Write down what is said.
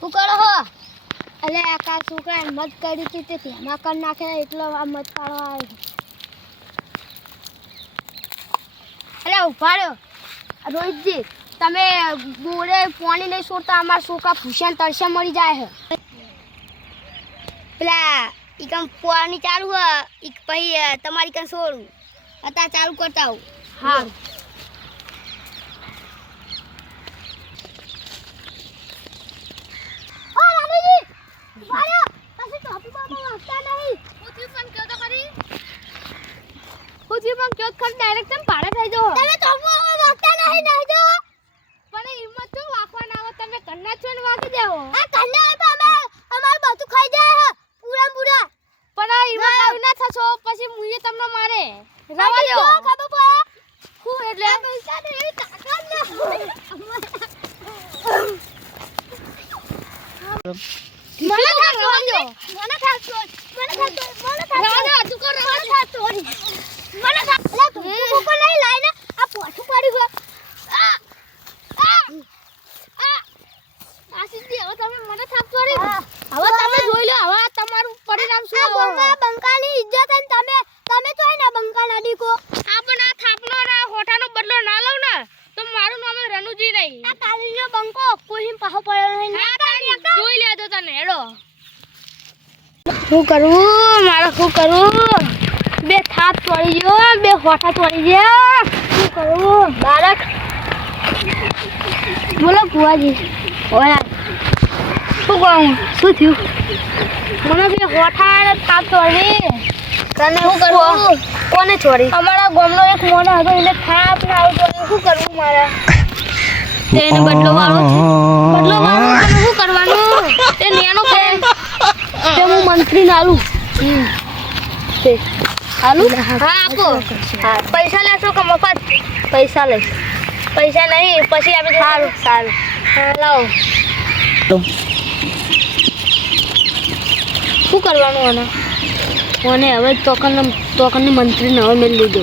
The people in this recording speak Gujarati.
શું કરો હો? અલે આકા છોકરા મત કરી હતી તે ધ્યાના કર નાખે એટલો આ મત પાડવા આવ્યો. અલે ઉભા રહ્યો રોહિતજી, તમે બોરે પાણી નહીં છોડતા અમારા છોકરા ભૂષણ તરસે મરી જાય છે. પેલા ઈકમ પાણી ચાલુ હ ઈક પછી તમારી કન છોડું અત્યારે ચાલુ કરતા આવું. હા શું કરવું મારે શું કરવું? બે થાપ તોડી ગયો, બે હોઠા તોડી ગયા. શું કરવું બાળક? બોલો ભુવાજી. ઓય શું કહું? શું થયું? મને બે હોઠા અને થાપ તોડી. તને શું કરવું? કોને છોડી? અમારા ગામનો એક મોનો હતો એને થાપ ને આવું તોડી. શું કરવું મારે? તેને બદલો વાળો તને શું કરવાનું? તે નેનો કે તે હું મંત્રી ને આલું. આલું? હા આપો. હા પૈસા લેશો કે મફત? પૈસા લઈશ. પૈસા નહીં પછી આપી દે. સારું સારું. હા લાવો. શું કરવાનું આને? મને હવે તોકનની મંત્રીને હવે મેળ લીધો.